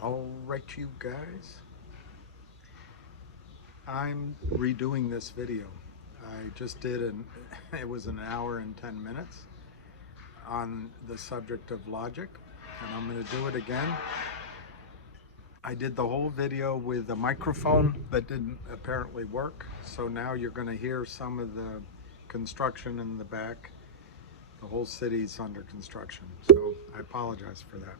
All right, you guys, I'm redoing this video. I just did it was an hour and 10 minutes on the subject of logic, and I'm going to do it again. I did the whole video with a microphone that didn't apparently work, so now you're going to hear some of the construction in the back. The whole city's under construction, so I apologize for that.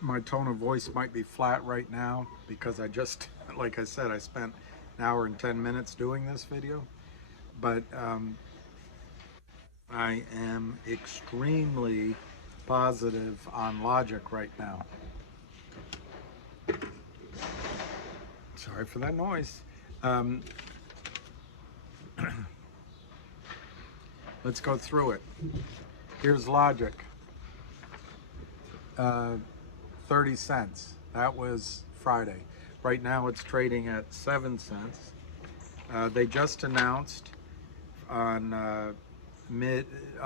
My tone of voice might be flat right now because I just, like I said, I spent an hour and 10 minutes doing this video, but I am extremely positive on logic right now. Sorry for that noise. Let's go through it. Here's logic. 30 cents. That was Friday. Right now it's trading at 7 cents. They just announced on a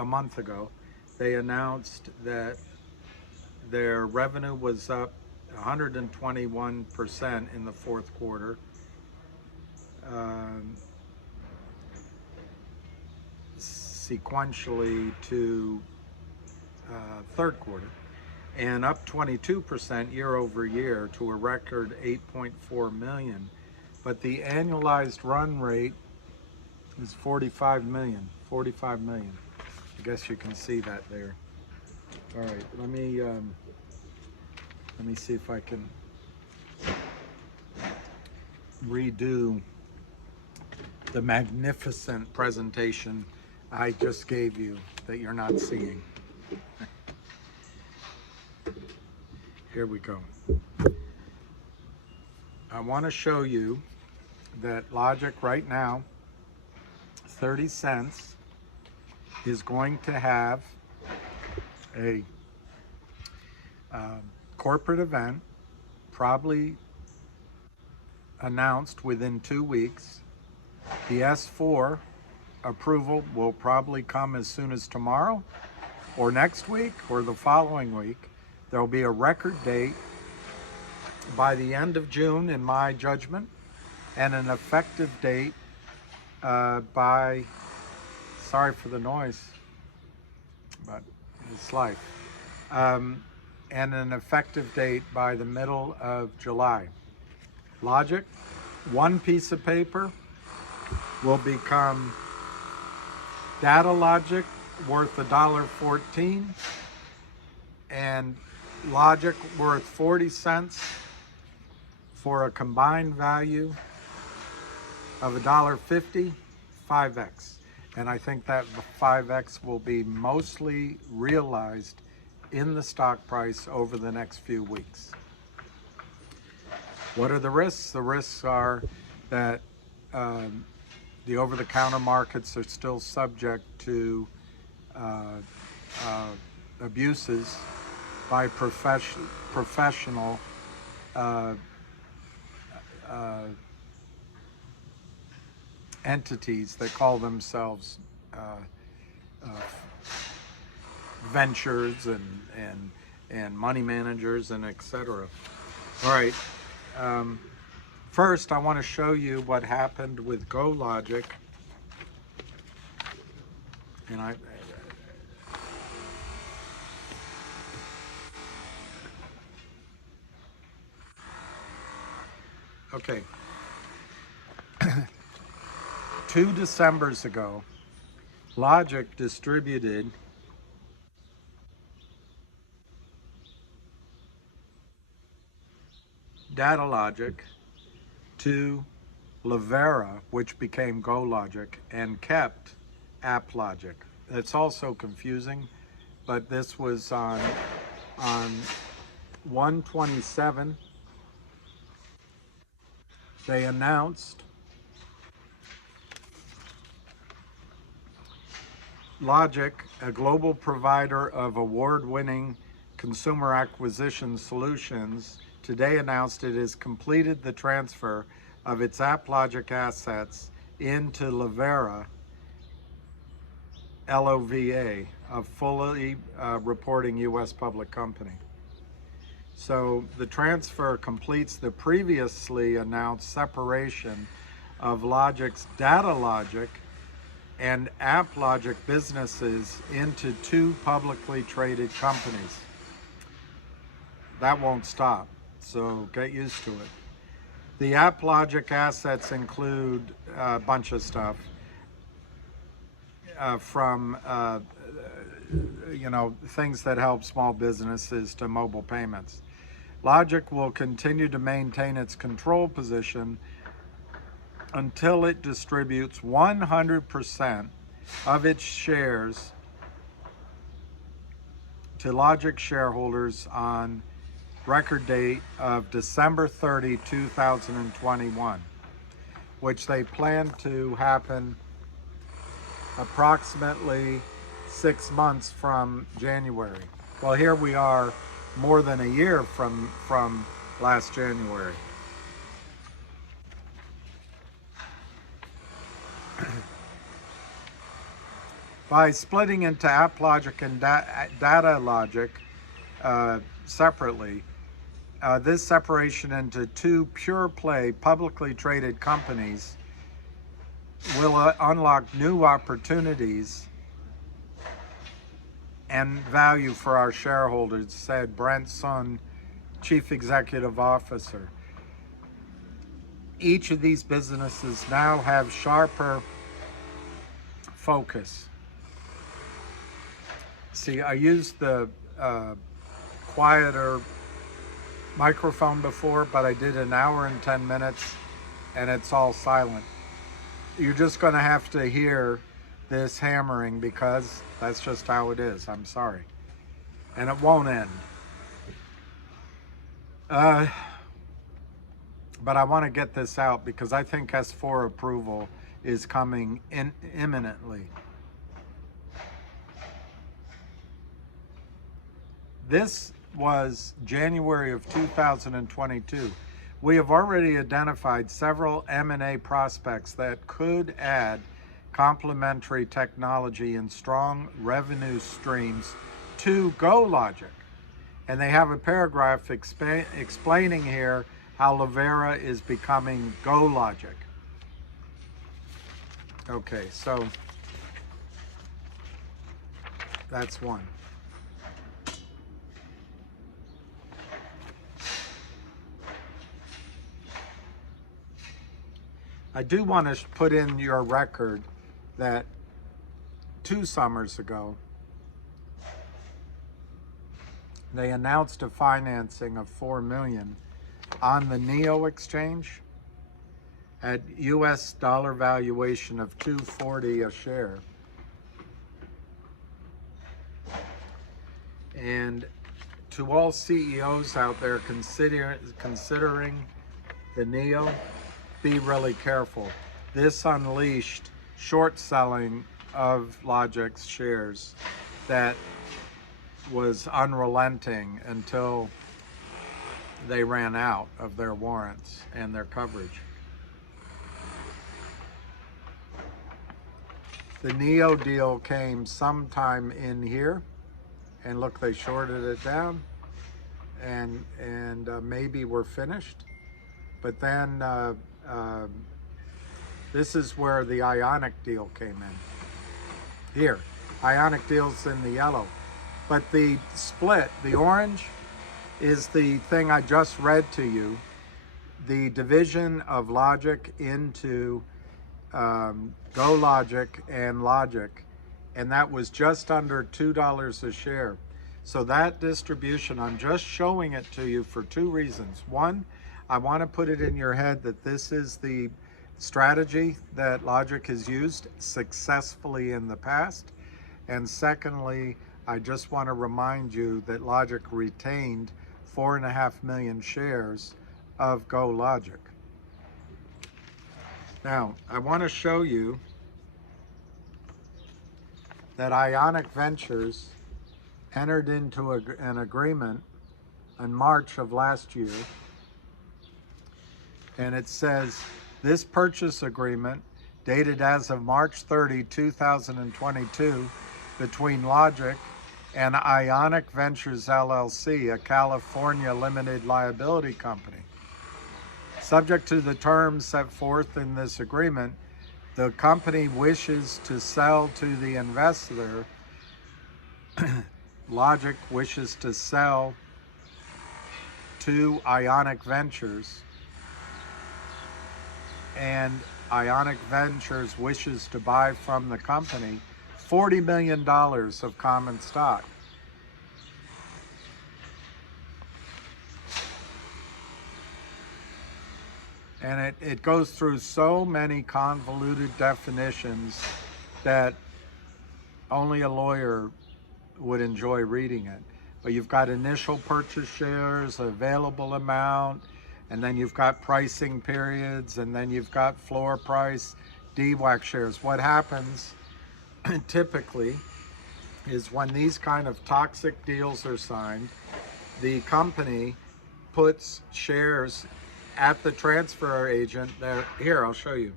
month ago, they announced that their revenue was up 121% in the fourth quarter. Sequentially to third quarter, and up 22% year over year to a record 8.4 million. But the annualized run rate is 45 million. I guess you can see that there. All right, let me see if I can redo the magnificent presentation I just gave you that you're not seeing. Here we go. I want to show you that logic right now, 30 cents, is going to have a corporate event, probably announced within 2 weeks. The S4 approval will probably come as soon as tomorrow or next week or the following week. There will be a record date by the end of June, in my judgment, and an effective date by, sorry for the noise, but it's life, and an effective date by the middle of July. Logic, one piece of paper will become data logic, worth $1.14, and logic worth 40 cents, for a combined value of $1.50, 5x. And I think that 5x will be mostly realized in the stock price over the next few weeks. What are the risks? The risks are that the over-the-counter markets are still subject to abuses by professional entities that call themselves ventures and money managers and etc. All right. First, I want to show you what happened with GoLogic, and okay. 2 Decembers ago, Logic distributed Data Logic to Lavera, which became GoLogic, and kept App Logic. It's also confusing, but this was on 1/27. They announced Logic, a global provider of award-winning consumer acquisition solutions, today announced it has completed the transfer of its AppLogic assets into Lavera LOVA, a fully reporting U.S. public company. So the transfer completes the previously announced separation of Logic's Data Logic and App Logic businesses into two publicly traded companies. That won't stop, so get used to it. The App Logic assets include a bunch of stuff from things that help small businesses to mobile payments. Logic will continue to maintain its control position until it distributes 100% of its shares to Logic shareholders on record date of December 30, 2021, which they plan to happen approximately 6 months from January. Well, here we are more than a year from last January. By splitting into App Logic and Data Logic separately, this separation into two pure play publicly traded companies will unlock new opportunities and value for our shareholders, said Brent Sun, Chief Executive Officer. Each of these businesses now have sharper focus. See, I used the quieter microphone before, but I did an hour and 10 minutes and it's all silent. You're just going to have to hear this hammering because that's just how it is. I'm sorry. And it won't end. But I want to get this out because I think S4 approval is coming imminently. This was January of 2022. We have already identified several M&A prospects that could add complementary technology and strong revenue streams to GoLogic. And they have a paragraph explaining here how Lavera is becoming GoLogic. Okay, so that's one. I do want to put in your record that 2 summers ago, they announced a financing of $4 million on the NEO exchange at US dollar valuation of $240 a share. And to all CEOs out there considering the NEO, be really careful. This unleashed short selling of Logic's shares that was unrelenting until they ran out of their warrants and their coverage. The NEO deal came sometime in here, and look, they shorted it down, and maybe we're finished. But then this is where the Ionic deal came in. Here, Ionic deal's in the yellow. But the split, the orange, is the thing I just read to you. The division of Logic into GoLogic and Logic. And that was just under $2 a share. So that distribution, I'm just showing it to you for 2 reasons. One, I want to put it in your head that this is the strategy that Logic has used successfully in the past. And secondly, I just want to remind you that Logic retained 4.5 million shares of GoLogic. Now, I want to show you that Ionic Ventures entered into an agreement in March of last year. And it says, this purchase agreement, dated as of March 30, 2022, between Logic and Ionic Ventures LLC, a California limited liability company. Subject to the terms set forth in this agreement, the company wishes to sell to the investor. Logic wishes to sell to Ionic Ventures, and Ionic Ventures wishes to buy from the company $40 million of common stock. And it goes through so many convoluted definitions that only a lawyer would enjoy reading it. But you've got initial purchase shares, available amount, and then you've got pricing periods, and then you've got floor price, DWAC shares. What happens typically is when these kind of toxic deals are signed, the company puts shares at the transfer agent. Here, I'll show you.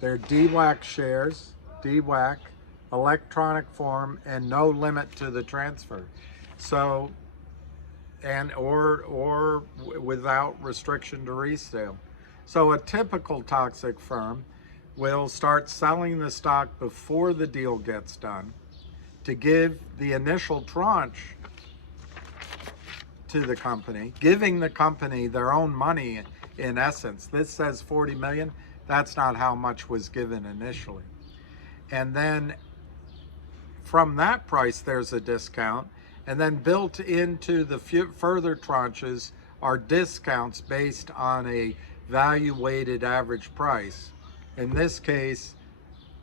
They're DWAC shares, DWAC, electronic form, and no limit to the transfer. So, or without restriction to resale. So a typical toxic firm will start selling the stock before the deal gets done to give the initial tranche to the company, giving the company their own money in essence. This says 40 million. That's not how much was given initially. And then from that price, there's a discount. And then built into the further tranches are discounts based on a value weighted average price. In this case,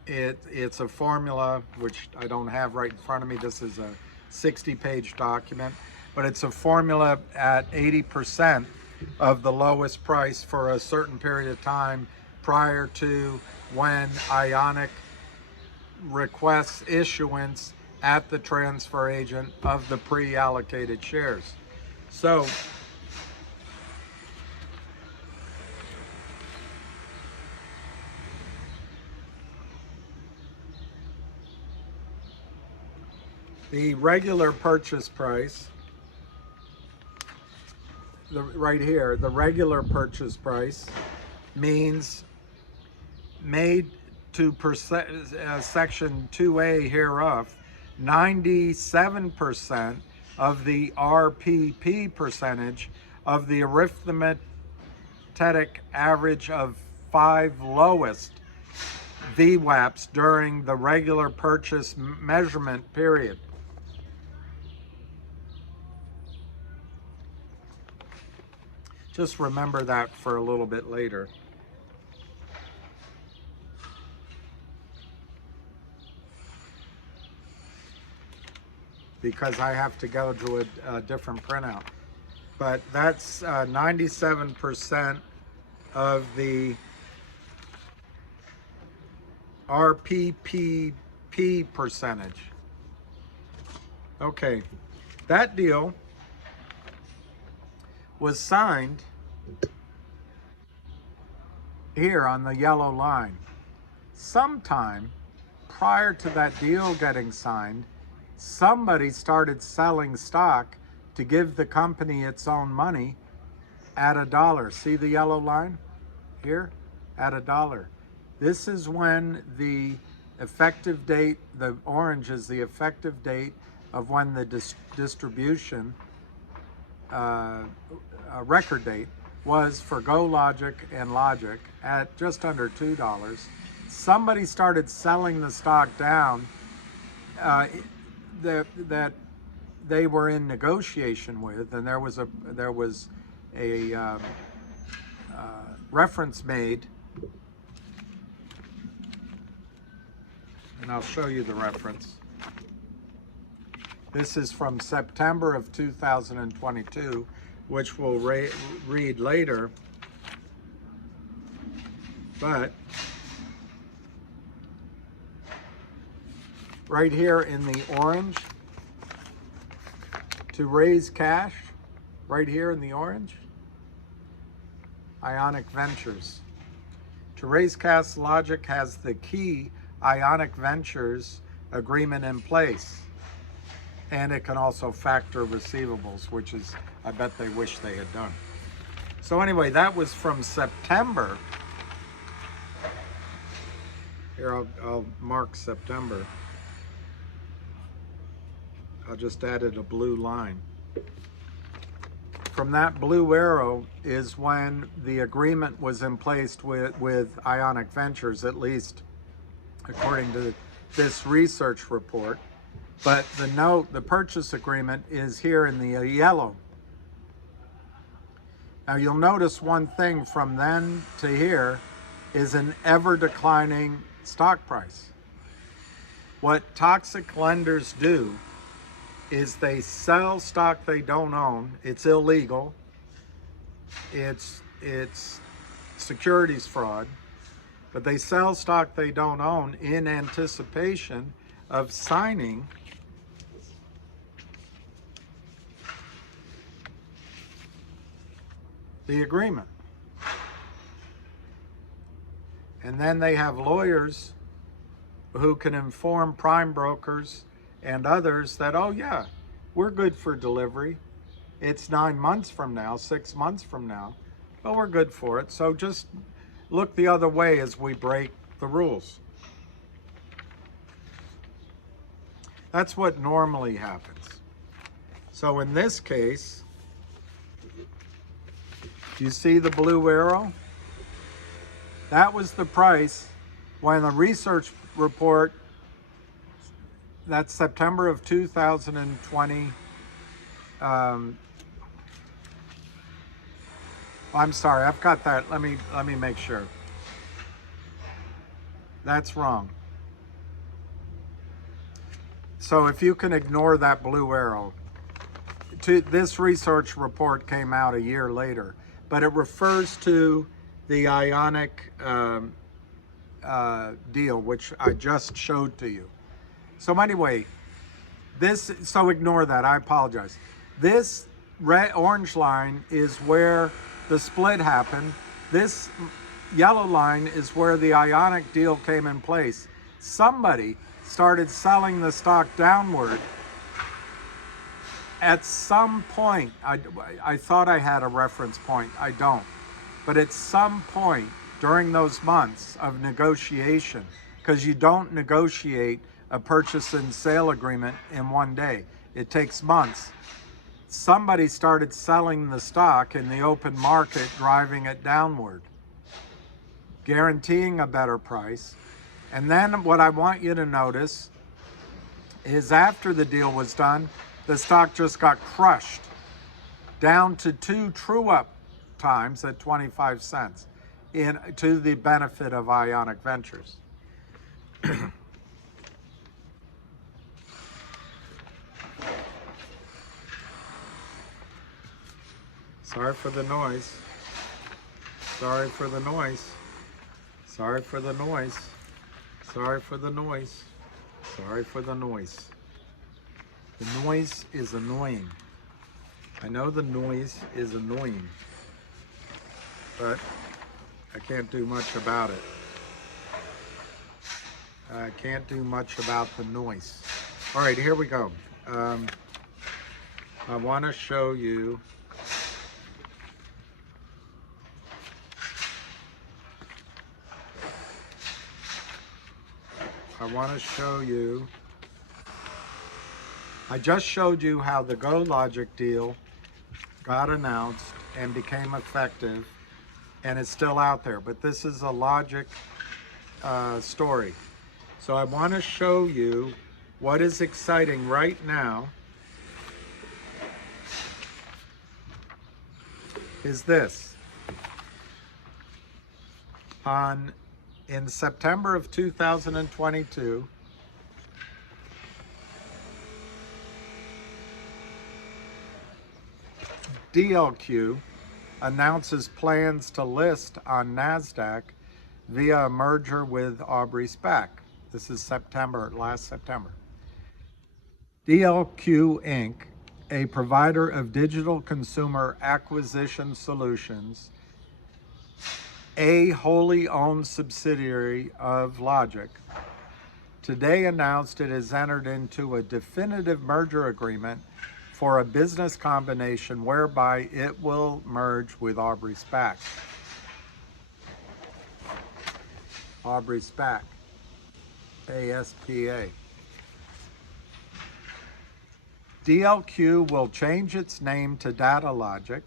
it's a formula, which I don't have right in front of me. This is a 60-page document, but it's a formula at 80% of the lowest price for a certain period of time prior to when Ionic requests issuance at the transfer agent of the pre-allocated shares. So the regular purchase price, right here, the regular purchase price means made to section 2A hereof, 97% of the RPP percentage of the arithmetic average of 5 lowest VWAPs during the regular purchase measurement period. Just remember that for a little bit later. Because I have to go to a different printout. But that's 97% of the RPPP percentage. Okay, that deal was signed here on the yellow line. Sometime prior to that deal getting signed, somebody started selling stock to give the company its own money at $1. See the yellow line here? At $1. This is when the effective date, the orange is the effective date of when the distribution record date was for GoLogic and Logic at just under $2. Somebody started selling the stock down that they were in negotiation with, and there was a reference made, and I'll show you the reference. This is from September of 2022, which we'll read later, but right here in the orange, to raise cash, right here in the orange, Ionic Ventures. To raise Cast, Logic has the key Ionic Ventures agreement in place. And it can also factor receivables, which is, I bet they wish they had done. So anyway, that was from September. Here, I'll mark September. I just added a blue line. From that blue arrow is when the agreement was in place with Ionic Ventures, at least according to this research report. But the note, the purchase agreement, is here in the yellow. Now you'll notice one thing from then to here is an ever declining stock price. What toxic lenders do is they sell stock they don't own. It's illegal. It's securities fraud. But they sell stock they don't own in anticipation of signing the agreement. And then they have lawyers who can inform prime brokers and others that, oh yeah, we're good for delivery. It's 9 months from now, 6 months from now, but we're good for it. So just look the other way as we break the rules. That's what normally happens. So in this case, you see the blue arrow? That was the price when the research report, that's September of 2020. I'm sorry, I've got that. Let me make sure. That's wrong. So if you can ignore that blue arrow, this research report came out a year later, but it refers to the Ionic deal, which I just showed to you. So anyway, so ignore that, I apologize. This orange line is where the split happened. This yellow line is where the Ionic deal came in place. Somebody started selling the stock downward. At some point, I thought I had a reference point, I don't. But at some point during those months of negotiation, because you don't negotiate a purchase and sale agreement in one day, it takes months. Somebody started selling the stock in the open market, driving it downward, guaranteeing a better price. And then what I want you to notice is after the deal was done, the stock just got crushed down to 2 true-up times at 25 cents to the benefit of Ionic Ventures. Sorry for the noise. Sorry for the noise. Sorry for the noise. Sorry for the noise. Sorry for the noise. The noise is annoying. I know the noise is annoying, but I can't do much about it. I can't do much about the noise. All right, here we go. I want to show you I just showed you how the GoLogic deal got announced and became effective, and it's still out there, but this is a logic story. So I want to show you what is exciting right now is this. In September of 2022, LGIQ announces plans to list on NASDAQ via a merger with Aubrey SPAC. This is last September. LGIQ Inc., a provider of digital consumer acquisition solutions, a wholly owned subsidiary of Logic, today announced it has entered into a definitive merger agreement for a business combination whereby it will merge with Aubrey SPAC. Aubrey SPAC, ASPA. DLQ will change its name to Data Logic.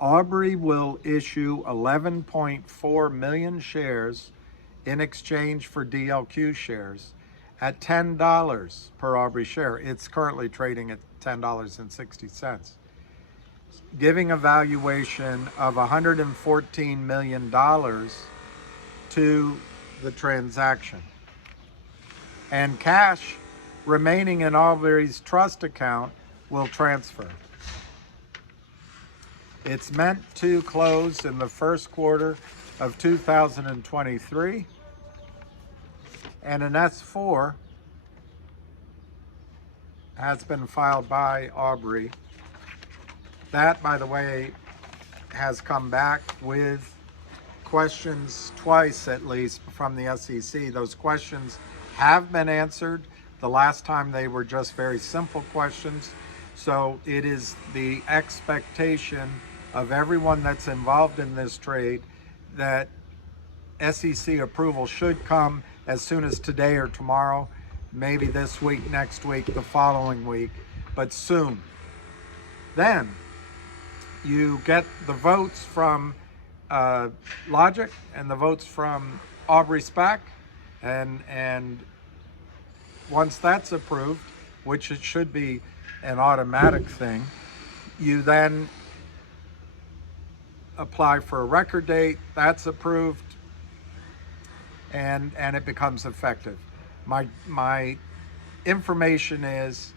Aubrey will issue 11.4 million shares in exchange for DLQ shares at $10 per Aubrey share. It's currently trading at $10.60, giving a valuation of $114 million to the transaction. And cash remaining in Aubrey's trust account will transfer. It's meant to close in the first quarter of 2023, and an S4 has been filed by Aubrey. That, by the way, has come back with questions twice at least from the SEC. Those questions have been answered. The last time they were just very simple questions. So it is the expectation of everyone that's involved in this trade that SEC approval should come as soon as today or tomorrow, maybe this week, next week, the following week, but soon. Then you get the votes from Logic and the votes from Aubrey SPAC, and once that's approved, which it should be an automatic thing, you then apply for a record date, that's approved, and it becomes effective. My information is,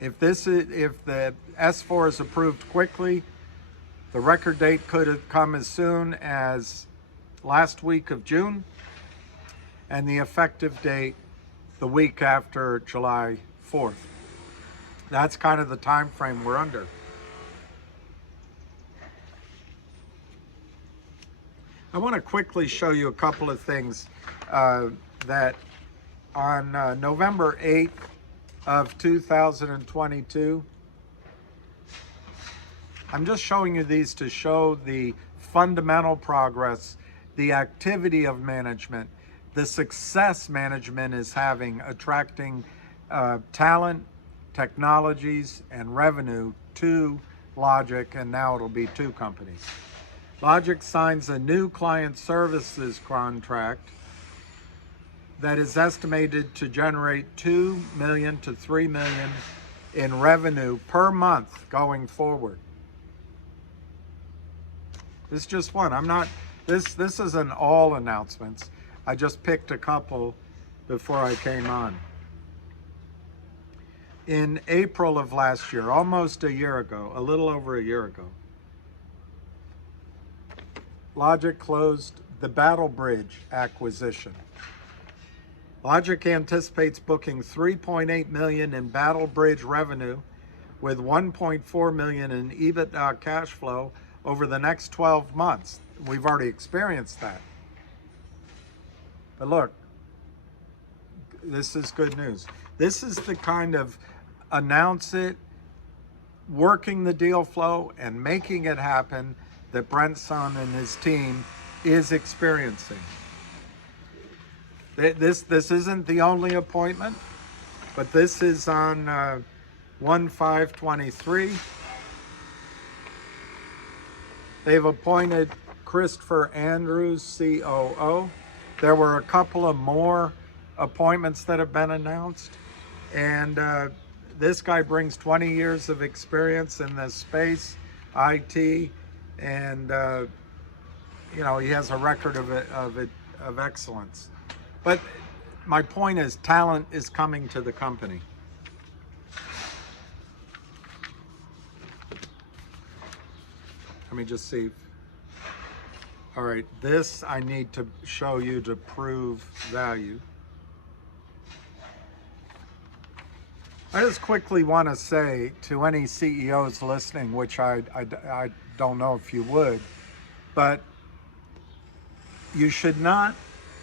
if the S4 is approved quickly, the record date could have come as soon as last week of June, and the effective date the week after July 4th. That's kind of the time frame we're under. I want to quickly show you a couple of things that on November 8th of 2022, I'm just showing you these to show the fundamental progress, the activity of management, the success management is having, attracting talent, technologies, and revenue to Logic, and now it'll be two companies. Logic signs a new client services contract that is estimated to generate $2 million to $3 million in revenue per month going forward. This is just one. This isn't all announcements. I just picked a couple before I came on. In April of last year, almost a year ago, a little over a year ago, Logic closed the Battle Bridge acquisition. Logic anticipates booking $3.8 million in Battle Bridge revenue with $1.4 million in EBITDA cash flow over the next 12 months. We've already experienced that. But look, this is good news. This is the kind of announce it, working the deal flow and making it happen that Brent Sun and his team is experiencing. This isn't the only appointment, but this is on 1/5/23. They've appointed Christopher Andrews, COO. There were a couple of more appointments that have been announced, and this guy brings 20 years of experience in this space, IT, and he has a record of excellence. But my point is, talent is coming to the company. Let me just see. All right, this I need to show you to prove value. I just quickly want to say to any CEOs listening, which I don't know if you would, but you should not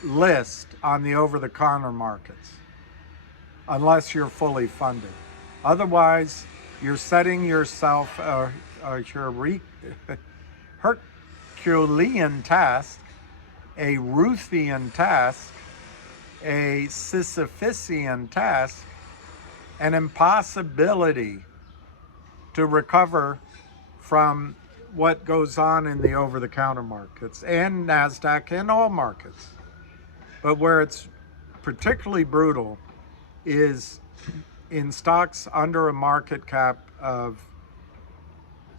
list on the over-the-counter markets unless you're fully funded. Otherwise, you're setting yourself your Herculean task, a Ruthian task, a Sisyphusian task, an impossibility to recover from what goes on in the over-the-counter markets and NASDAQ and all markets. But where it's particularly brutal is in stocks under a market cap of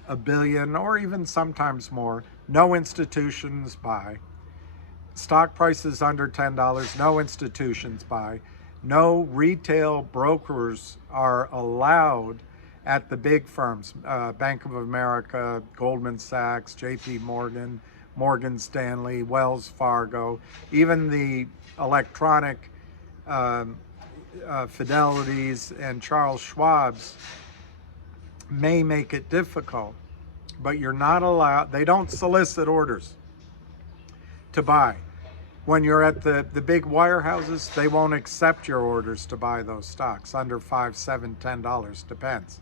$1 billion or even sometimes more. No institutions buy. Stock prices under $10, no institutions buy. No retail brokers are allowed at the big firms, Bank of America, Goldman Sachs, JP Morgan, Morgan Stanley, Wells Fargo, even the electronic Fidelities and Charles Schwab's may make it difficult, but you're not allowed, they don't solicit orders to buy. When you're at the big wirehouses, they won't accept your orders to buy those stocks under $5, $7, $10, depends.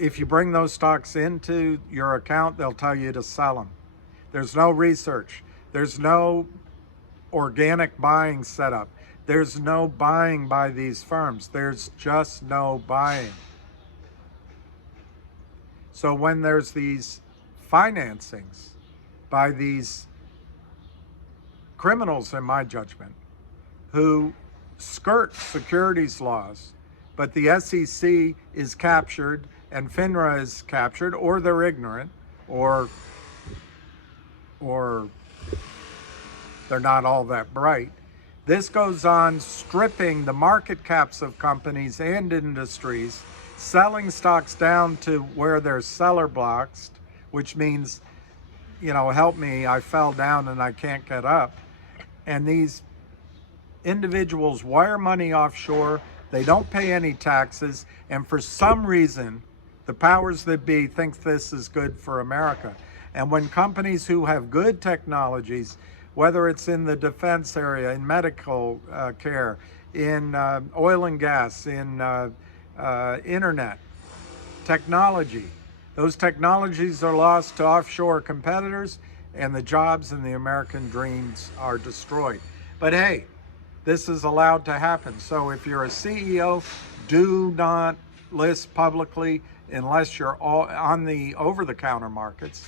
If you bring those stocks into your account, they'll tell you to sell them. There's no research. There's no organic buying setup. There's no buying by these firms. There's just no buying. So when there's these financings by these criminals, in my judgment, who skirt securities laws, but the SEC is captured and FINRA is captured, or they're ignorant, or they're not all that bright. This goes on stripping the market caps of companies and industries, selling stocks down to where they're seller blocked, which means, help me, I fell down and I can't get up. And these individuals wire money offshore, they don't pay any taxes, and for some reason, the powers that be think this is good for America. And when companies who have good technologies, whether it's in the defense area, in medical care, in oil and gas, in internet technology, those technologies are lost to offshore competitors, and the jobs and the American dreams are destroyed. But hey, this is allowed to happen. So if you're a CEO, do not list publicly unless you're all on the over-the-counter markets,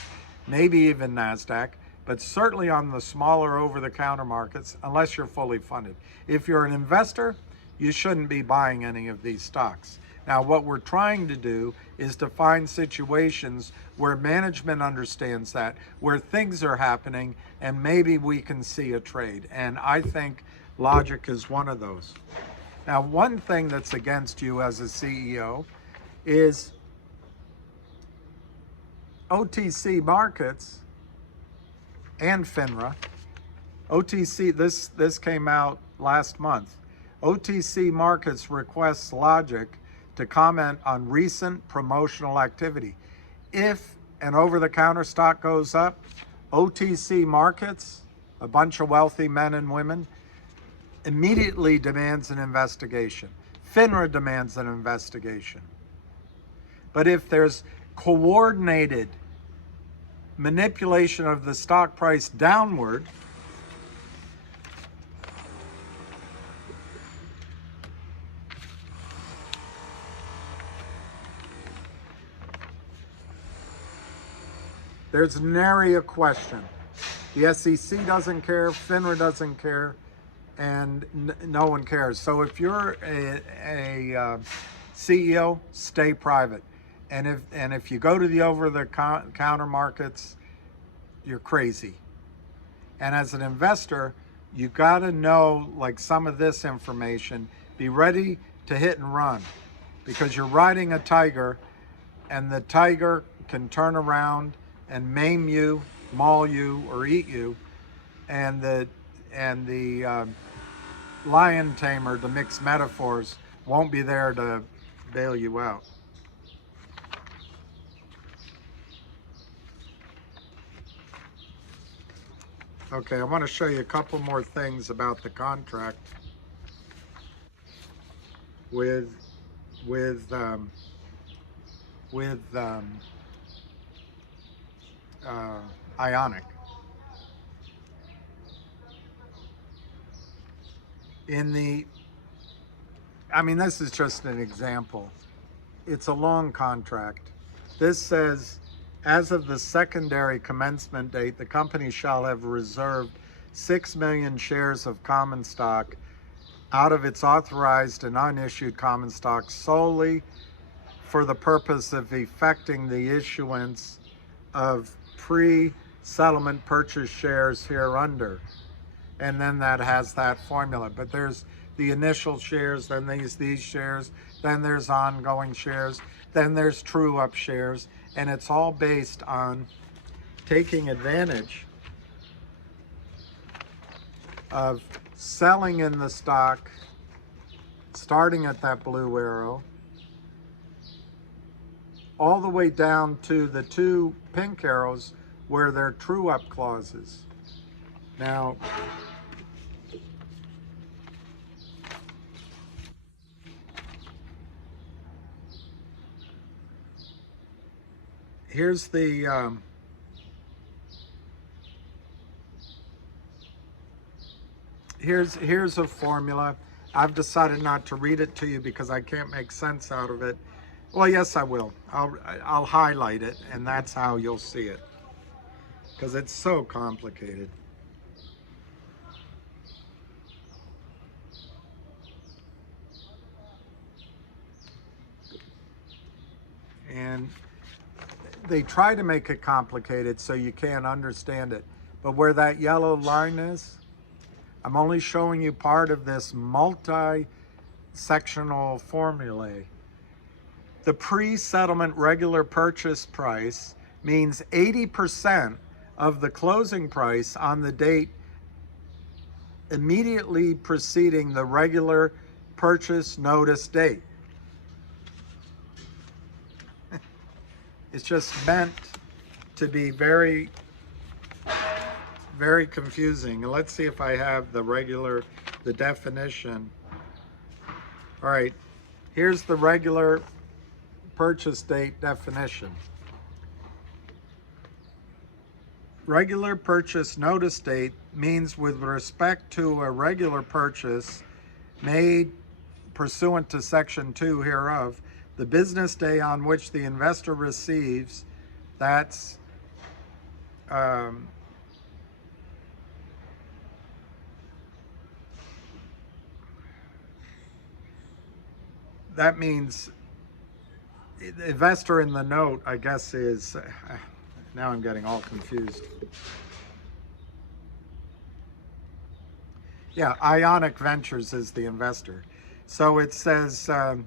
maybe even NASDAQ, but certainly on the smaller over-the-counter markets, unless you're fully funded. If you're an investor, you shouldn't be buying any of these stocks. Now, what we're trying to do is to find situations where management understands that, where things are happening, and maybe we can see a trade. And I think logic is one of those. Now, one thing that's against you as a CEO is OTC markets and FINRA. OTC, this came out last month. OTC markets requests Logic to comment on recent promotional activity. If an over-the-counter stock goes up, OTC markets, a bunch of wealthy men and women, immediately demands an investigation. FINRA demands an investigation. But if there's coordinated manipulation of the stock price downward, there's nary a question. The SEC doesn't care, FINRA doesn't care, and no one cares. So if you're a CEO, stay private. And if you go to the over-the-counter markets, you're crazy. And as an investor, you got to know, like, some of this information. Be ready to hit and run, because you're riding a tiger, and the tiger can turn around and maim you, maul you, or eat you, and the lion tamer, to mix metaphors, won't be there to bail you out. Okay, I want to show you a couple more things about the contract with with um, with Ionic. I mean, this is just an example. It's a long contract. This says, as of the secondary commencement date, the company shall have reserved 6 million shares of common stock out of its authorized and unissued common stock solely for the purpose of effecting the issuance of pre-settlement purchase shares hereunder. And then that has that formula. But there's the initial shares, then these shares, then there's ongoing shares, then there's true up shares, and it's all based on taking advantage of selling in the stock, starting at that blue arrow, all the way down to the two pink arrows where they're true up clauses. Now, here's the here's a formula. I've decided not to read it to you because I can't make sense out of it. Well, yes, I will. I'll highlight it, and that's how you'll see it, because it's so complicated. And they try to make it complicated so you can't understand it. But where that yellow line is, I'm only showing you part of this multi-sectional formulae. The pre-settlement regular purchase price means 80% of the closing price on the date immediately preceding the regular purchase notice date. It's just meant to be very, very confusing. And let's see if I have the definition. All right, here's the regular purchase date definition. Regular purchase notice date means with respect to a regular purchase made pursuant to Section 2 hereof, the business day on which the investor receives, that's that means the investor in the note, I guess, is, now I'm getting all confused. Yeah, Ionic Ventures is the investor. So it says, on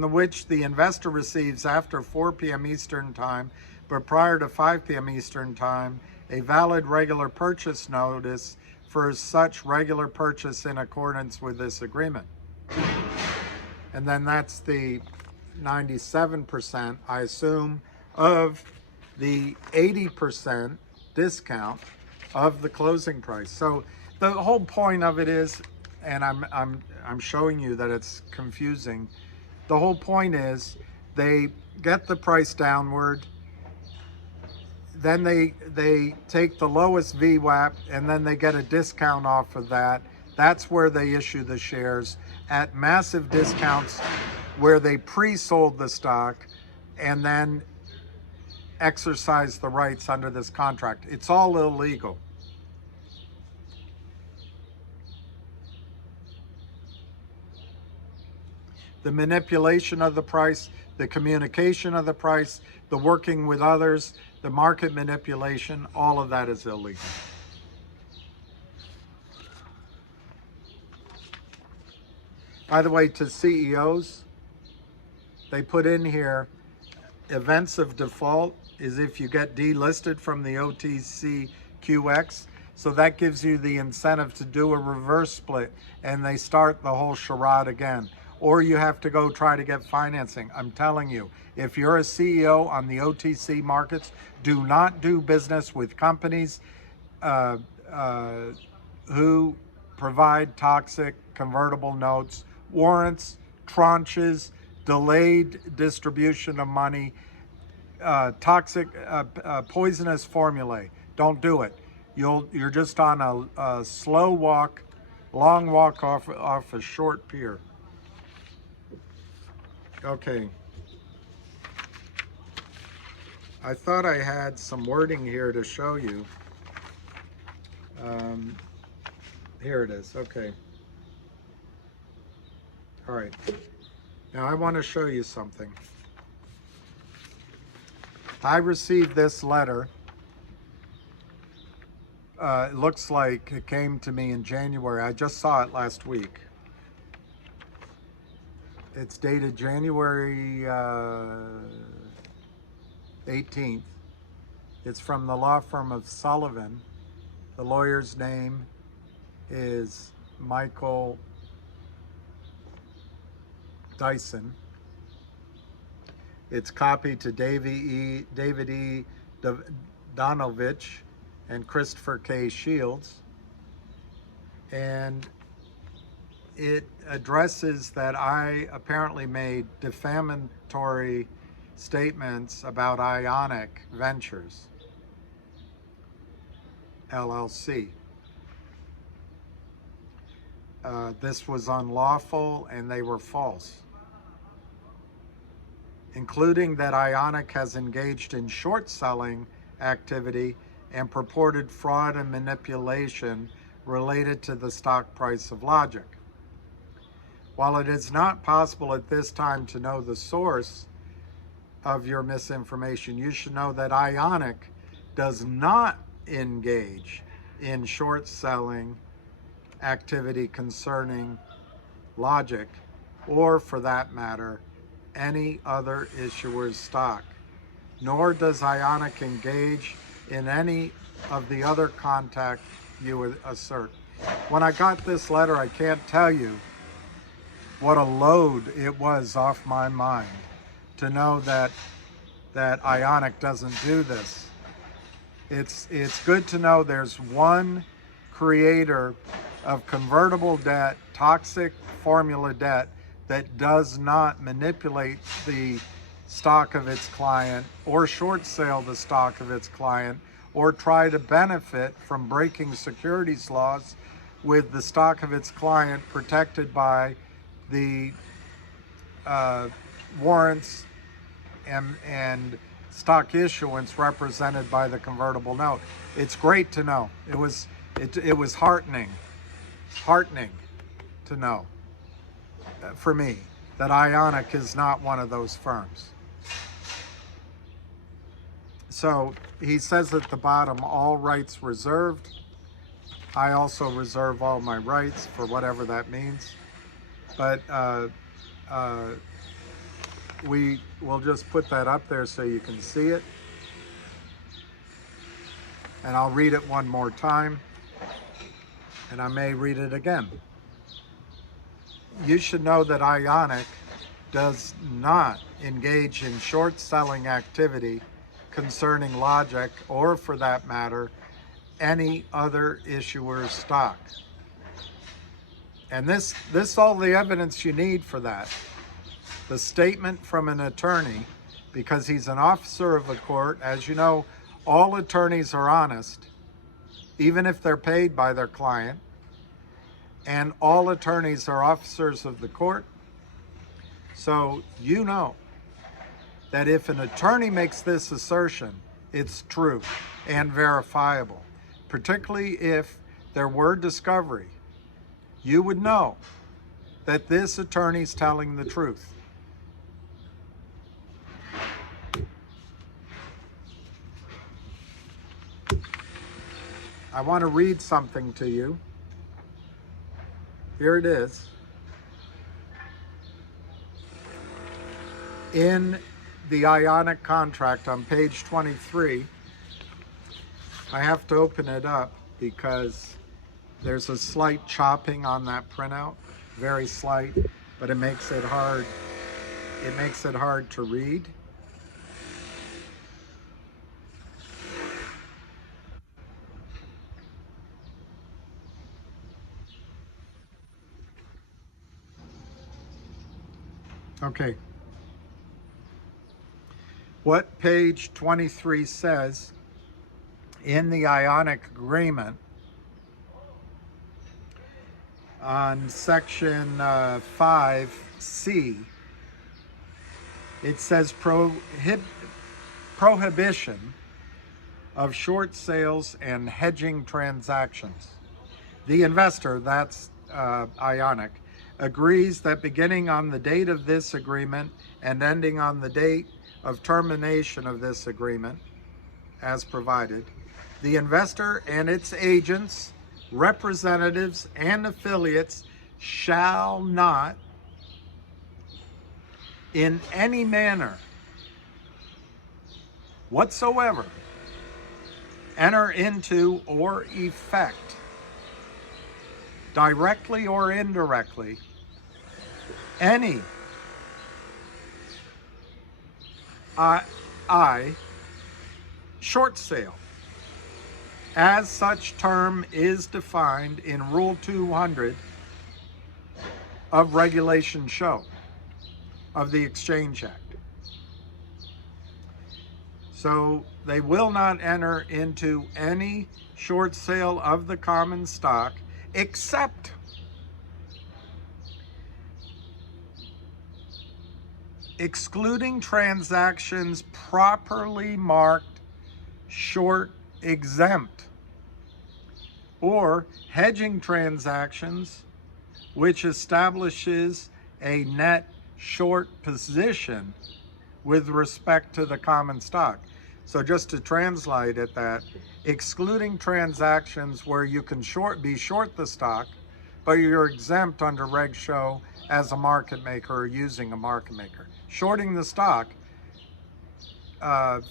the which the investor receives after 4 p.m. Eastern Time, but prior to 5 p.m. Eastern Time, a valid regular purchase notice for such regular purchase in accordance with this agreement. And then that's the 97%, I assume, of the 80% discount of the closing price. So the whole point of it is, and I'm showing you that it's confusing. The whole point is they get the price downward, then they take the lowest VWAP, and then they get a discount off of that. That's where they issue the shares at massive discounts where they pre-sold the stock and then exercise the rights under this contract. It's all illegal. The manipulation of the price, the communication of the price, the working with others, the market manipulation, all of that is illegal. By the way, to CEOs, they put in here, events of default is if you get delisted from the OTCQX. So that gives you the incentive to do a reverse split, and they start the whole charade again. or you have to go try to get financing. I'm telling you, if you're a CEO on the OTC markets, do not do business with companies who provide toxic convertible notes, warrants, tranches, delayed distribution of money, toxic, poisonous formulae. Don't do it. You're just on a slow walk, long walk off a short pier. Okay. I thought I had some wording here to show you. Here it is. Okay. All right. Now I want to show you something. I received this letter. It looks like it came to me in January. I just saw it last week. It's dated January 18th. It's from the law firm of Sullivan. The lawyer's name is Michael Dyson. It's copied to David E. Donovich and Christopher K. Shields. And it addresses that I apparently made defamatory statements about Ionic Ventures, LLC. This was unlawful and they were false, including that Ionic has engaged in short selling activity and purported fraud and manipulation related to the stock price of Logic. While it is not possible at this time to know the source of your misinformation, you should know that Ionic does not engage in short selling activity concerning Logic, or for that matter, any other issuer's stock, nor does Ionic engage in any of the other conduct you assert. When I got this letter, I can't tell you what a load it was off my mind to know that Ionic doesn't do this. It's good to know there's one creator of convertible debt, toxic formula debt, that does not manipulate the stock of its client or short sale the stock of its client or try to benefit from breaking securities laws with the stock of its client protected by the warrants and stock issuance represented by the convertible note. It's great to know. It was heartening to know for me that Ionic is not one of those firms. So he says at the bottom, all rights reserved. I also reserve all my rights, for whatever that means. But we will just put that up there so you can see it. And I'll read it one more time, and I may read it again. You should know that Ionic does not engage in short selling activity concerning Logic, or for that matter, any other issuer's stock. And this all the evidence you need for that. The statement from an attorney, because he's an officer of the court. As you know, all attorneys are honest, even if they're paid by their client. And all attorneys are officers of the court. So you know that if an attorney makes this assertion, it's true and verifiable, particularly if there were discovery. You would know that this attorney's telling the truth. I want to read something to you. Here it is. In the Ionic contract on page 23, I have to open it up because there's a slight chopping on that printout, very slight. but it makes it hard. It makes it hard to read. Okay. What page 23 says in the Ionic Agreement on section 5C, it says prohibition of short sales and hedging transactions. The investor, that's Ionic, agrees that beginning on the date of this agreement and ending on the date of termination of this agreement, as provided, the investor and its agents, representatives, and affiliates shall not, in any manner whatsoever, enter into or effect, directly or indirectly, any short sale, as such term is defined in Rule 200 of Regulation Show of the Exchange Act. So they will not enter into any short sale of the common stock except excluding transactions properly marked short exempt, or hedging transactions which establishes a net short position with respect to the common stock. So just to translate it, that excluding transactions where you can be short the stock, but you're exempt under Reg Show as a market maker or using a market maker. Shorting the stock,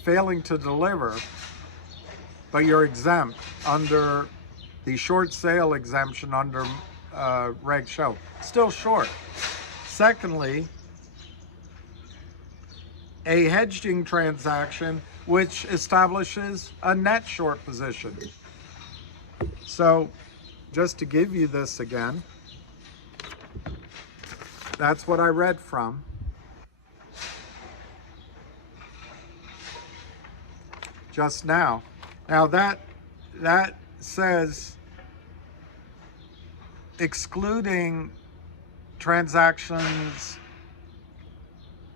failing to deliver, but you're exempt under the short sale exemption under Reg Show. Still short. Secondly, a hedging transaction which establishes a net short position. So just to give you this again, that's what I read from. Just now. Now that says excluding transactions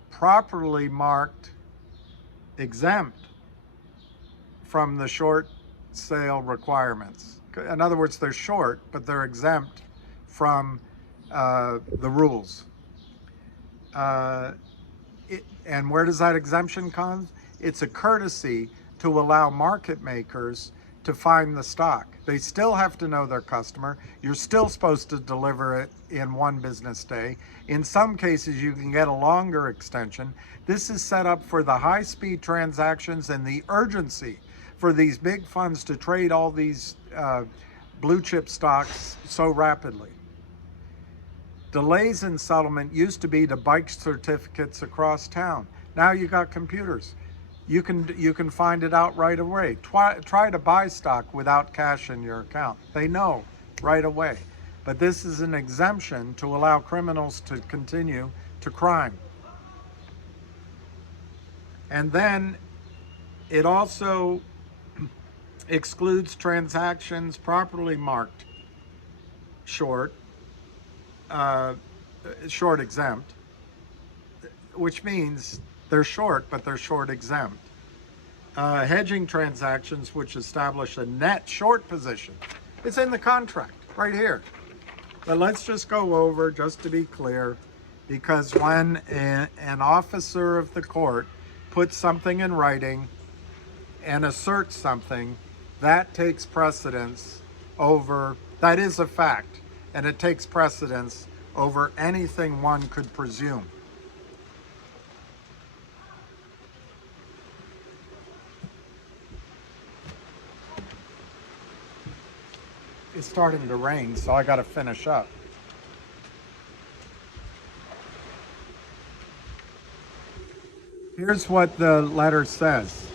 properly marked exempt from the short sale requirements. In other words, they're short, but they're exempt from the rules. And where does that exemption come? It's a courtesy to allow market makers to find the stock. They still have to know their customer. You're still supposed to deliver it in one business day. In some cases, you can get a longer extension. This is set up for the high-speed transactions and the urgency for these big funds to trade all these blue chip stocks so rapidly. Delays in settlement used to be to bike certificates across town. Now you got computers. You can find it out right away. Try to buy stock without cash in your account. They know right away. But this is an exemption to allow criminals to continue to crime. And then it also excludes transactions properly marked short exempt, which means they're short, but they're short exempt. Hedging transactions which establish a net short position. It's in the contract right here. But let's just go over, just to be clear, because when an officer of the court puts something in writing and asserts something, that takes precedence over, that is a fact, and it takes precedence over anything one could presume. It's starting to rain, so I got to finish up. Here's what the letter says.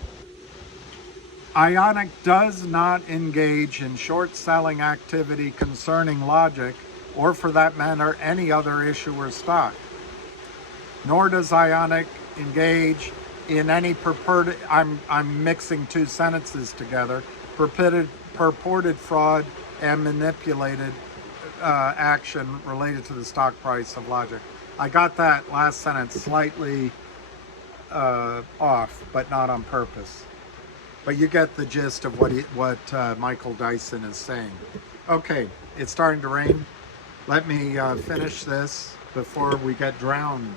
Ionic does not engage in short selling activity concerning Logic, or for that matter, any other issuer stock. Nor does Ionic engage in any purported, I'm mixing two sentences together, purported fraud and manipulated action related to the stock price of Logic. I got that last sentence slightly off, but not on purpose. But you get the gist of what Michael Dyson is saying. Okay, it's starting to rain. Let me finish this before we get drowned,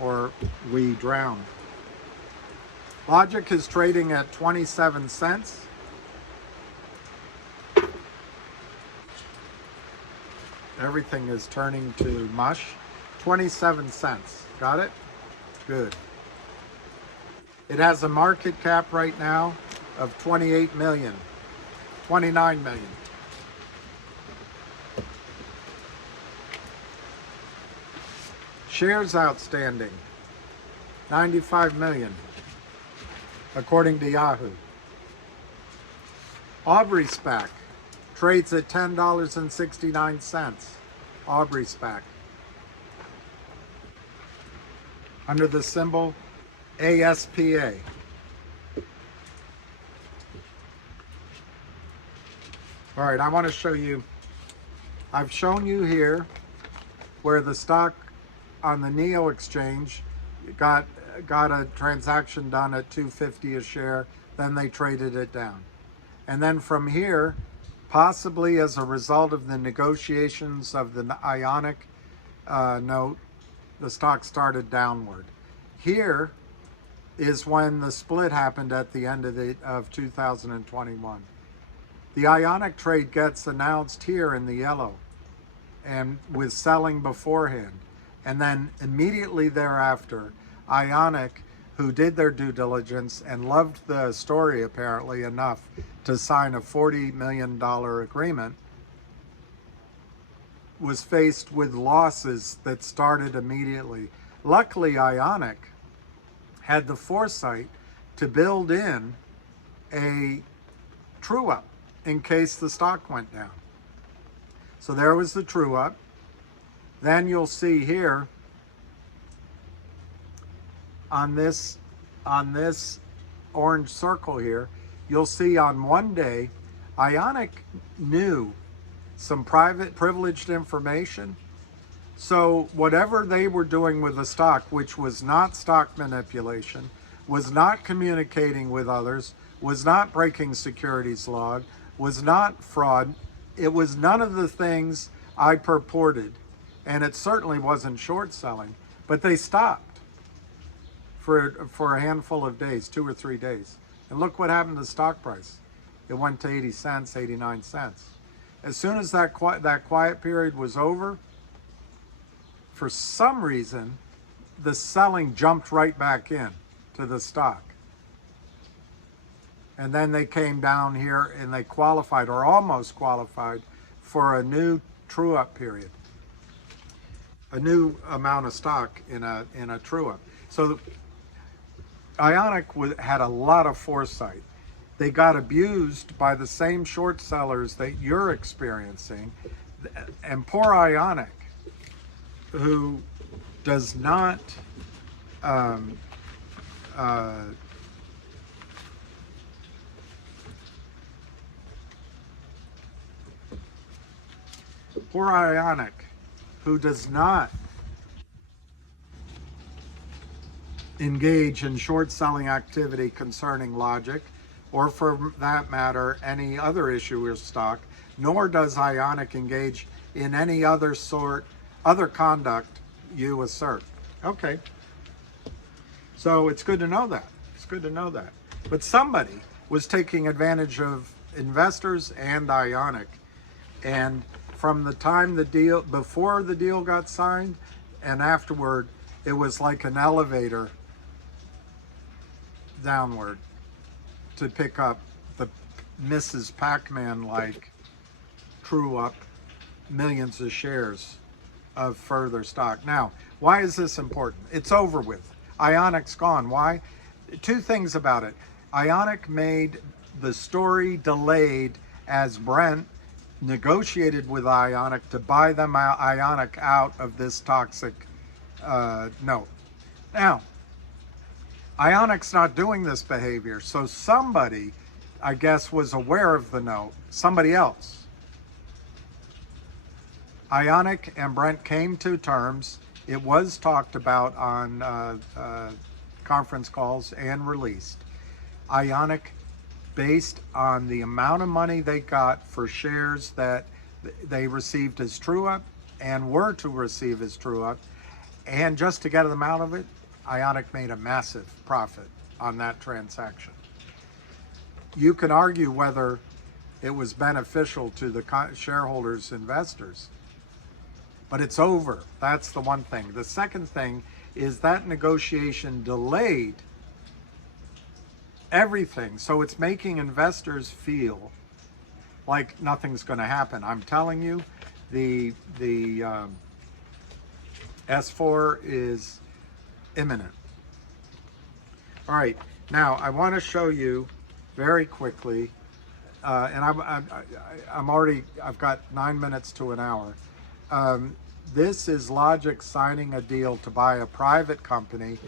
or we drown. Logic is trading at 27 cents. Everything is turning to mush. 27 cents. Got it? Good. It has a market cap right now of 28 million, 29 million. Shares outstanding, 95 million, according to Yahoo. Aubrey SPAC trades at $10.69. Aubrey SPAC. Under the symbol ASPA. All right, I want to show you, I've shown you here where the stock on the NEO exchange got a transaction done at $2.50 a share, then they traded it down. And then from here, possibly as a result of the negotiations of the Ionic note, the stock started downward. Here is when the split happened at the end of 2021. The Ionic trade gets announced here in the yellow, and with selling beforehand. And then immediately thereafter, Ionic, who did their due diligence and loved the story apparently enough to sign a $40 million agreement, was faced with losses that started immediately. Luckily, Ionic had the foresight to build in a true-up in case the stock went down. So there was the true-up. Then you'll see here on this orange circle here, you'll see on one day, Ionic knew some private privileged information. So whatever they were doing with the stock, which was not stock manipulation, was not communicating with others, was not breaking securities law, was not fraud, it was none of the things I purported. And it certainly wasn't short selling, but they stopped for a handful of days, 2 or 3 days. And look what happened to the stock price. It went to 80 cents, 89 cents. As soon as that quiet period was over, for some reason, the selling jumped right back in to the stock. And then they came down here and they qualified, or almost qualified, for a new true-up period. A new amount of stock in a true-up. So Ionic had a lot of foresight. They got abused by the same short sellers that you're experiencing. And poor Ionic, who does not poor Ionic, who does not engage in short selling activity concerning Logic, or for that matter, any other issuer stock, nor does Ionic engage in any other conduct you assert. Okay. So it's good to know that. It's good to know that. But somebody was taking advantage of investors and Ionic, and from the time before the deal got signed and afterward, it was like an elevator downward to pick up the Mrs. Pac-Man-like true up millions of shares of further stock. Now, Why is this important? It's over with. Ionic's gone. Why? Two things about it. Ionic made the story delayed as Brent negotiated with Ionic to buy them out, Ionic out of this toxic note. Now, Ionic's not doing this behavior, so somebody, I guess, was aware of the note. Somebody else. Ionic and Brent came to terms. It was talked about on conference calls and released. Ionic, based on the amount of money they got for shares that they received as true-up and were to receive as true-up, and just to get them out of it, Ionic made a massive profit on that transaction. You can argue whether it was beneficial to the shareholders, investors, but it's over. That's the one thing. The second thing is that negotiation delayed everything. So it's making investors feel like nothing's going to happen. I'm telling you, the S4 is imminent. All right, now I want to show you very quickly, and I've got 9 minutes to an hour. This is Logic signing a deal to buy a private company.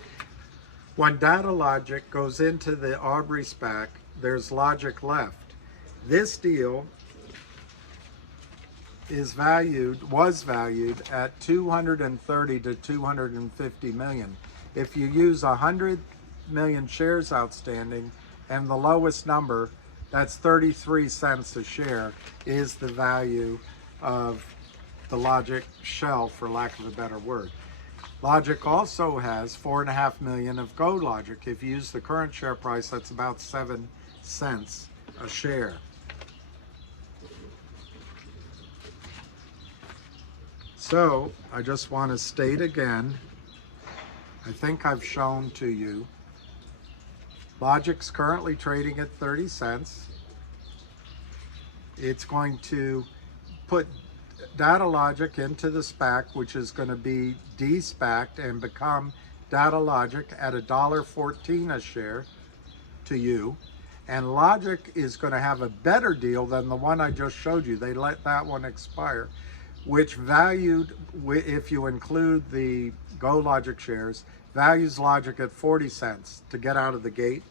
When Data Logic goes into the Aubrey SPAC, there's Logic left. This deal was valued at 230 to 250 million. If you use 100 million shares outstanding, and the lowest number, that's 33 cents a share, is the value of the Logic shell, for lack of a better word. Logic also has 4.5 million of Go Logic. If you use the current share price, that's about 7 cents a share. So I just want to state again, I think I've shown to you, Logic's currently trading at 30 cents. It's going to put Data Logic into the SPAC, which is going to be de-SPACed and become Data Logic at $1.14 a share to you. And Logic is going to have a better deal than the one I just showed you. They let that one expire, which valued, if you include the Go Logic shares, values Logic at 40 cents to get out of the gate.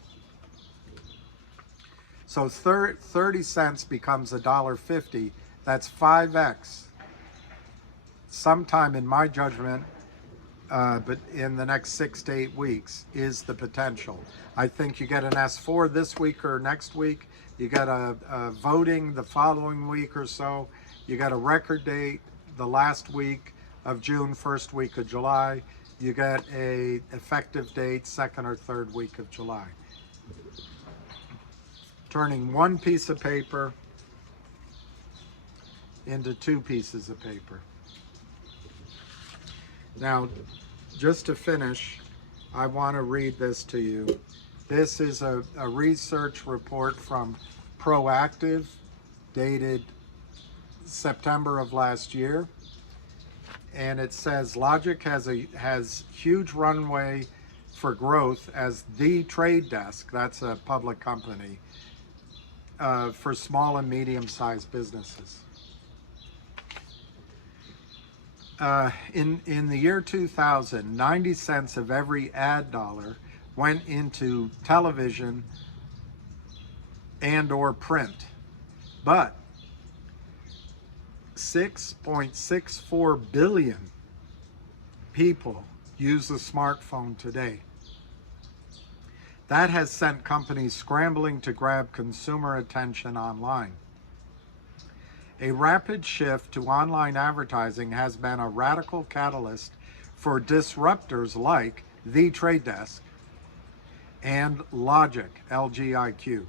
So 30 cents becomes $1.50. That's 5x. Sometime in my judgment, but in the next 6 to 8 weeks is the potential. I think you get an S4 this week or next week. You get a voting the following week or so. You get a record date the last week of June, first week of July. You get a effective date second or third week of July. Turning one piece of paper into 2 pieces of paper. Now, just to finish, I want to read this to you. This is a research report from Proactive, dated September of last year. And it says Logic has huge runway for growth as the trade desk, that's a public company, for small and medium-sized businesses. In the year 2000, 90 cents of every ad dollar went into television and or print. But 6.64 billion people use a smartphone today. That has sent companies scrambling to grab consumer attention online. A rapid shift to online advertising has been a radical catalyst for disruptors like The Trade Desk and Logic, LGIQ.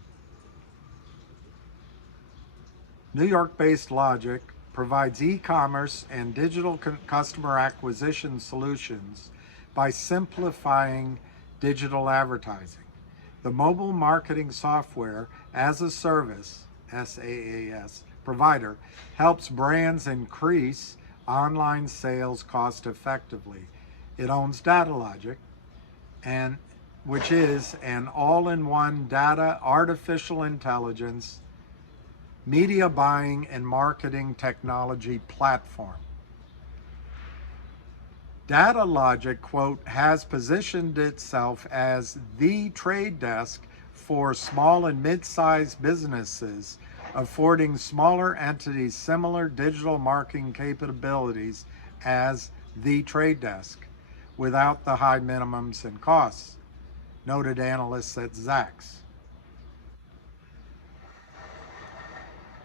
New York-based Logic provides e-commerce and digital customer acquisition solutions by simplifying digital advertising. The mobile marketing software as a service, SaaS, provider helps brands increase online sales cost effectively. It owns DataLogic, and which is an all-in-one data, artificial intelligence, media buying and marketing technology platform. DataLogic, quote, has positioned itself as the trade desk for small and mid-sized businesses, affording smaller entities similar digital marketing capabilities as the trade desk without the high minimums and costs, noted analysts at Zacks.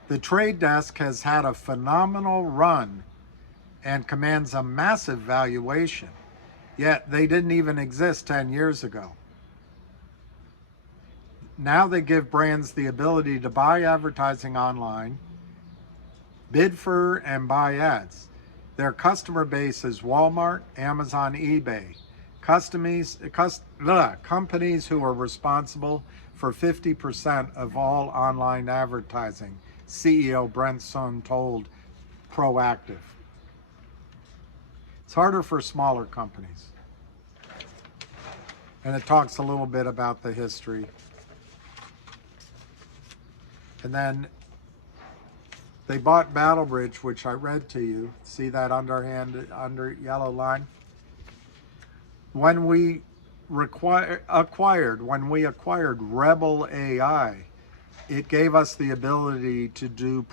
The trade desk has had a phenomenal run and commands a massive valuation, yet they didn't even exist 10 years ago. Now they give brands the ability to buy advertising online, bid for and buy ads. Their customer base is Walmart, Amazon, eBay, companies who are responsible for 50% of all online advertising, CEO Brent Sun told Proactive. It's harder for smaller companies. And it talks a little bit about the history. And then they bought Battlebridge, which I read to you. See that under yellow line? When we acquired Rebel AI, it gave us the ability to do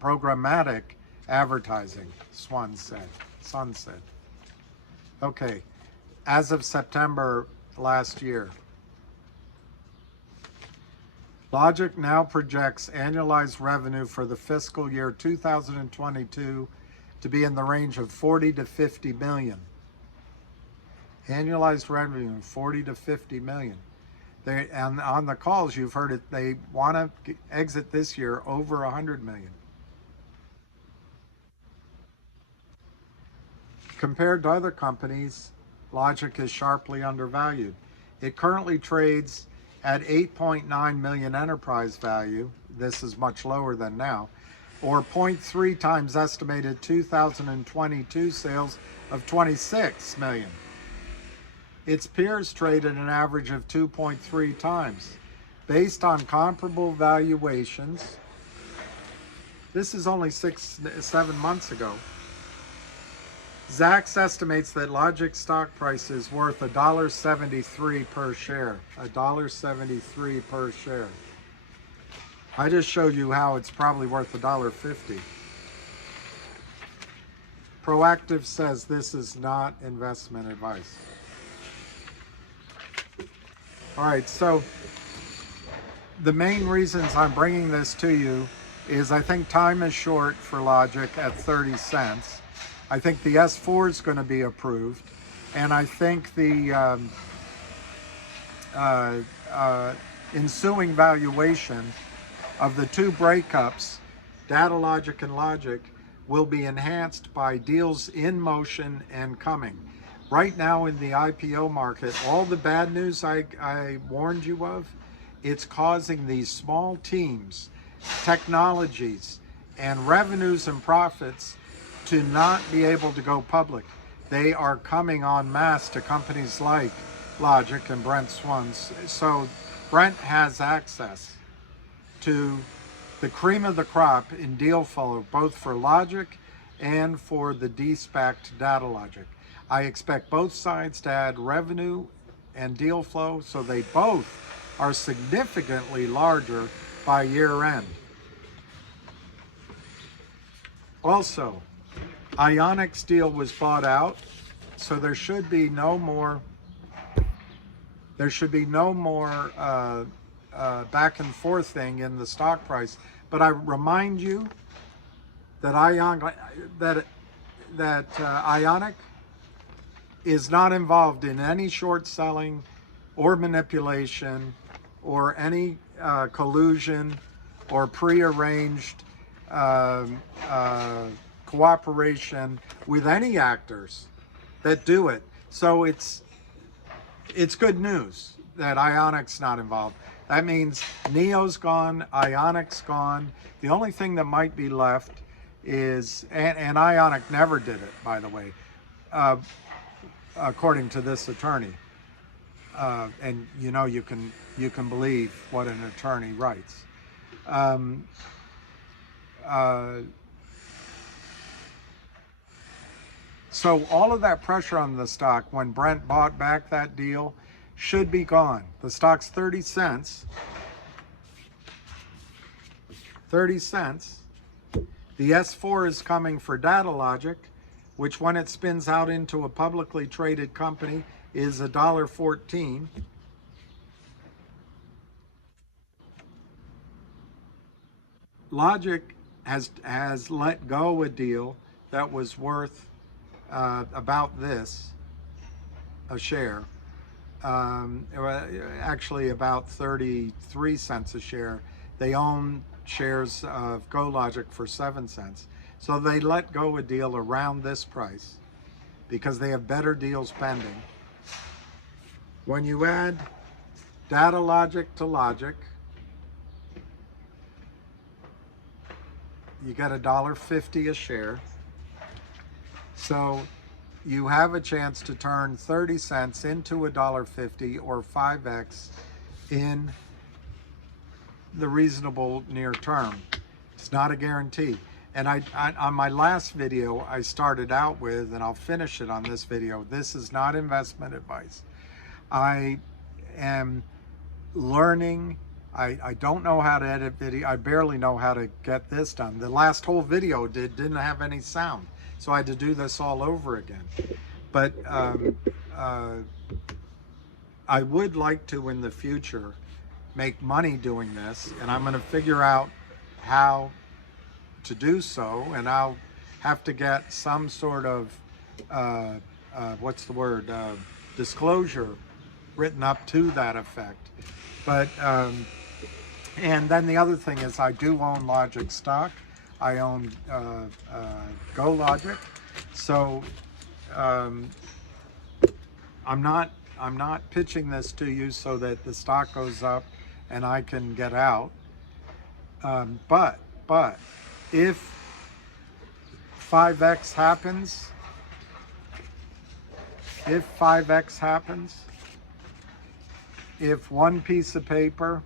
programmatic advertising, Sun said. Okay, as of September last year, Logic now projects annualized revenue for the fiscal year 2022 to be in the range of 40 to 50 million. Annualized revenue, 40 to 50 million. And on the calls, you've heard it, they want to exit this year over 100 million. Compared to other companies, Logic is sharply undervalued. It currently trades at 8.9 million enterprise value. This is much lower than now, or 0.3 times estimated 2022 sales of 26 million. Its peers trade at an average of 2.3 times. Based on comparable valuations, this is only 7 months ago, Zacks estimates that Logic stock price is worth $1.73 per share. $1.73 per share. I just showed you how it's probably worth $1.50. Proactive says this is not investment advice. All right, so the main reasons I'm bringing this to you is I think time is short for Logic at 30 cents. I think the S4 is going to be approved, and I think the ensuing valuation of the two breakups, DataLogic and Logic, will be enhanced by deals in motion and coming. Right now in the IPO market, all the bad news I warned you of, it's causing these small teams, technologies, and revenues and profits to not be able to go public. They are coming en masse to companies like Logic and Brent Swans. So Brent has access to the cream of the crop in deal flow, both for Logic and for the de-SPACed DataLogic. I expect both sides to add revenue and deal flow, so they both are significantly larger by year end. Also, Ionix deal was bought out, so there should be no more back and forth thing in the stock price. But I remind you that Ionic is not involved in any short selling or manipulation or any collusion or prearranged cooperation with any actors that do it. So it's good news that Ionic's not involved. That means Neo's gone, Ionic's gone. The only thing that might be left is, and Ionic never did it, by the way, according to this attorney. And you know, you can believe what an attorney writes. Um, so all of that pressure on the stock when Brent bought back that deal should be gone. The stock's 30 cents. 30 cents. The S4 is coming for Data Logic, which when it spins out into a publicly traded company is $1.14. Logic has let go a deal that was worth about this a share, actually about 33 cents a share. They own shares of GoLogic for 7 cents. So they let go a deal around this price because they have better deals pending. When you add Data Logic to Logic, you get $1.50 a share. So you have a chance to turn 30 cents into $1.50 or 5x in the reasonable near term. It's not a guarantee. And I on my last video, I started out with, and I'll finish it on this video, this is not investment advice. I am learning. I don't know how to edit video. I barely know how to get this done. The last whole video didn't have any sound, so I had to do this all over again. But I would like to in the future make money doing this, and I'm going to figure out how to do so, and I'll have to get some sort of disclosure written up to that effect. But and then the other thing is I do own Logic stock. I own GoLogic, so I'm not pitching this to you so that the stock goes up and I can get out. But if 5x happens, if one piece of paper,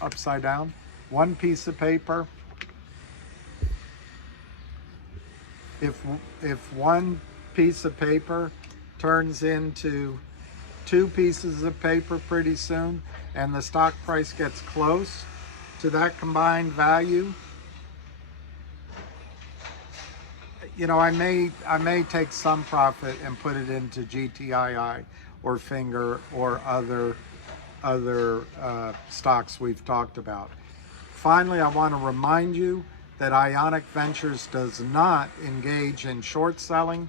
upside down, one piece of paper, if one piece of paper turns into 2 pieces of paper pretty soon, and the stock price gets close to that combined value, you know, I may take some profit and put it into GTII or Finger or other stocks we've talked about. Finally, I want to remind you that Ionic Ventures does not engage in short selling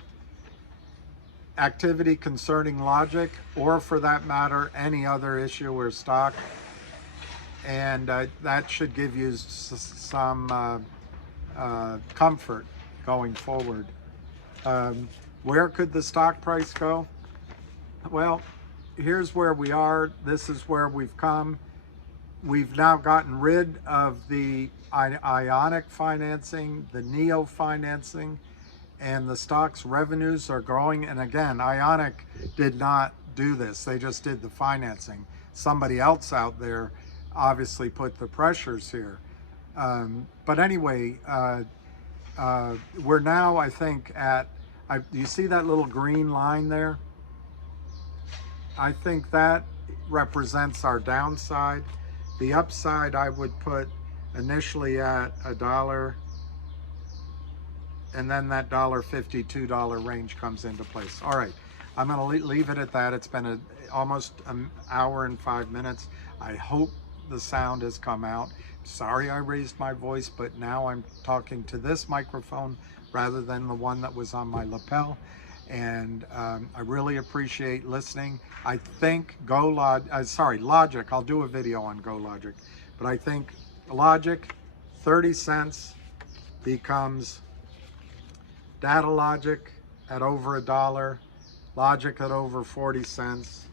activity concerning Logic, or for that matter, any other issue or stock. And that should give you some comfort going forward. Where could the stock price go? Well, here's where we are. This is where we've come. We've now gotten rid of the Ionic financing, the Neo financing, and the stock's revenues are growing. And again, Ionic did not do this. They just did the financing. Somebody else out there obviously put the pressures here. But anyway, we're now, I think, at, you see that little green line there? I think that represents our downside. The upside I would put initially at $1, and then that $1.50, $2 range comes into place. All right, I'm going to leave it at that. It's been almost an hour and 5 minutes. I hope the sound has come out. Sorry I raised my voice, but now I'm talking to this microphone rather than the one that was on my lapel. And I really appreciate listening. I think Logic, I'll do a video on GoLogic, but I think Logic, 30 cents becomes Data Logic at over $1, Logic at over 40 cents.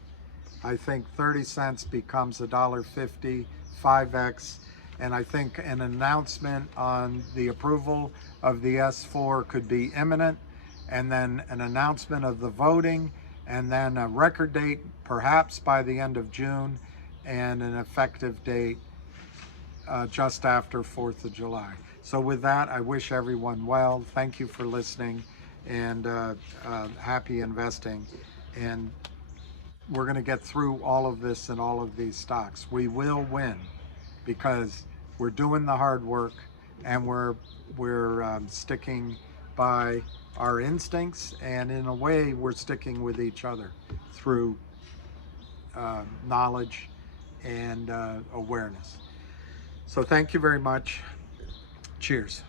I think 30 cents becomes $1.50, 5x. And I think an announcement on the approval of the S4 could be imminent. and then an announcement of the voting, and then a record date perhaps by the end of June, and an effective date just after 4th of July. So with that, I wish everyone well. Thank you for listening, and happy investing. And we're going to get through all of this and all of these stocks. We will win because we're doing the hard work, and we're sticking by our instincts, and in a way we're sticking with each other through knowledge and awareness. So thank you very much. Cheers.